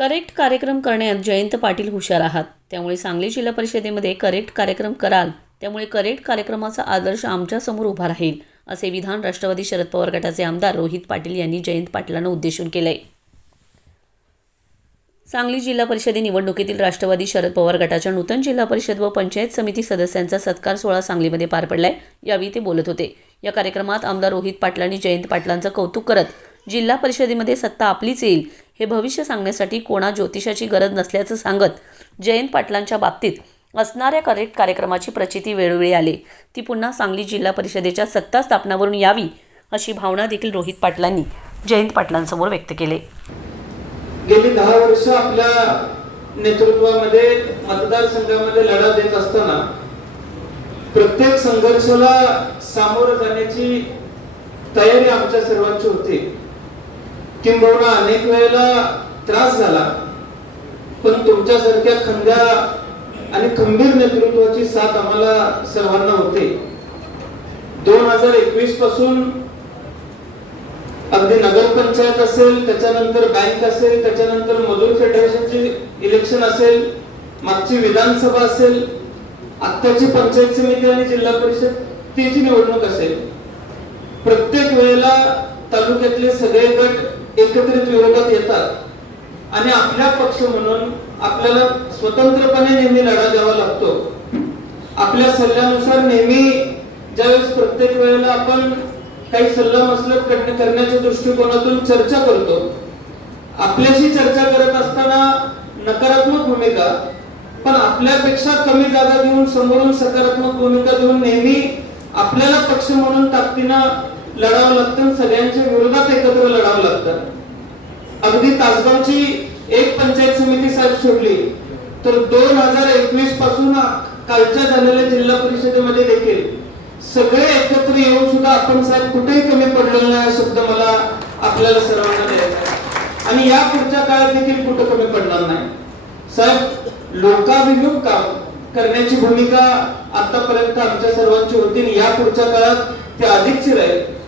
Correct कार्यक्रम करण्यात जयंत पाटील हुशार आहात. त्यामुळे सांगली जिल्हा परिषदेमध्ये करेक्ट कार्यक्रम कराल, त्यामुळे करेक्ट कार्यक्रमाचा आदर्श आमच्यासमोर उभा राहील, असे विधान राष्ट्रवादी शरद पवार गटाचे आमदार रोहित पाटील यांनी जयंत पाटलांना उद्देशून केले. सांगली जिल्हा परिषदे निवडणुकीतील राष्ट्रवादी शरद पवार गटाच्या नूतन जिल्हा परिषद व पंचायत समिती सदस्यांचा सत्कार सोहळा सांगलीमध्ये पार पडलाय. यावेळी ते बोलत होते. या कार्यक्रमात आमदार रोहित पाटलांनी जयंत पाटलांचं कौतुक करत जिल्हा परिषदेमध्ये सत्ता आपलीच येईल हे भविष्य सांगण्यासाठी कोणा ज्योतिषाची गरज नसल्याचं सांगत जयंत पाटलांच्या बाबतीत असणाऱ्या करेक्ट कार्यक्रमाची प्रचिती वेळोवेळी आली ती पुन्हा सांगली जिल्हा परिषदेच्या सत्ता स्थापनावरून यावी अशी भावना देखील रोहित पाटलांनी जयंत पाटलांसमोर व्यक्त केले. गेली 10 वर्ष आपल्या नेतृत्वामध्ये मतदारसंघामध्ये लढा देत असताना प्रत्येक संघर्षाला सामोरं जाण्याची तयारी आमच्या सर्वांची होती. किंबहुना अनेक वेळेला त्रास झाला, पण तुमच्यासारख्या खंड्या आणि खंबीर नेतृत्वाची साथ आम्हाला सर्वांना होते. 2021 पासून अगदी नगरपंचायत असेल, त्याच्यानंतर बँक असेल, त्याच्यानंतर मजूर फेडरेशनची इलेक्शन असेल, मागची विधानसभा असेल, आत्ताची पंचायत समिती आणि जिल्हा परिषद तिची निवडणूक असेल, प्रत्येक वेळेला तालुक्यातले सगळे गट एकत्रित विरोधात येतात आणि आपल्या पक्ष म्हणून आपल्याला स्वतंत्रपणे नेहमी लढा द्यावा लागतो. आपल्या सल्ल्यानुसार नेहमी ज्यावेळेस प्रत्येक वेळेला आपण काही सल्लामसलत करण्याच्या दृष्टिकोनातून चर्चा करतो, आपल्याशी चर्चा करत असताना नकारात्मक भूमिका, पण आपल्यापेक्षा कमी जागा देऊन समोरून सकारात्मक भूमिका देऊन नेहमी आपल्याला पक्ष म्हणून ताकदीनं लढावं लागतं, सगळ्यांच्या विरोधात एकत्र लढावं लागतं. अगदी तासगावची एक पंचायत समिती साहेब सोडली तर 2021 पासून कालच्या झालेल्या जिल्हा परिषदेमध्ये देखील सगळे एकत्र येऊन सुद्धा आपण साहेब कुठेही कमी पडलेलो नाही हा शब्द मला आपल्याला सर्वांना द्यायचा आणि या पुढच्या काळात देखील कुठे कमी पडणार नाही. साहेब, लोकाभिमुख काम करण्याची भूमिका आतापर्यंत आमच्या सर्वांची होती, या पुढच्या काळात ते अधिकची राहील.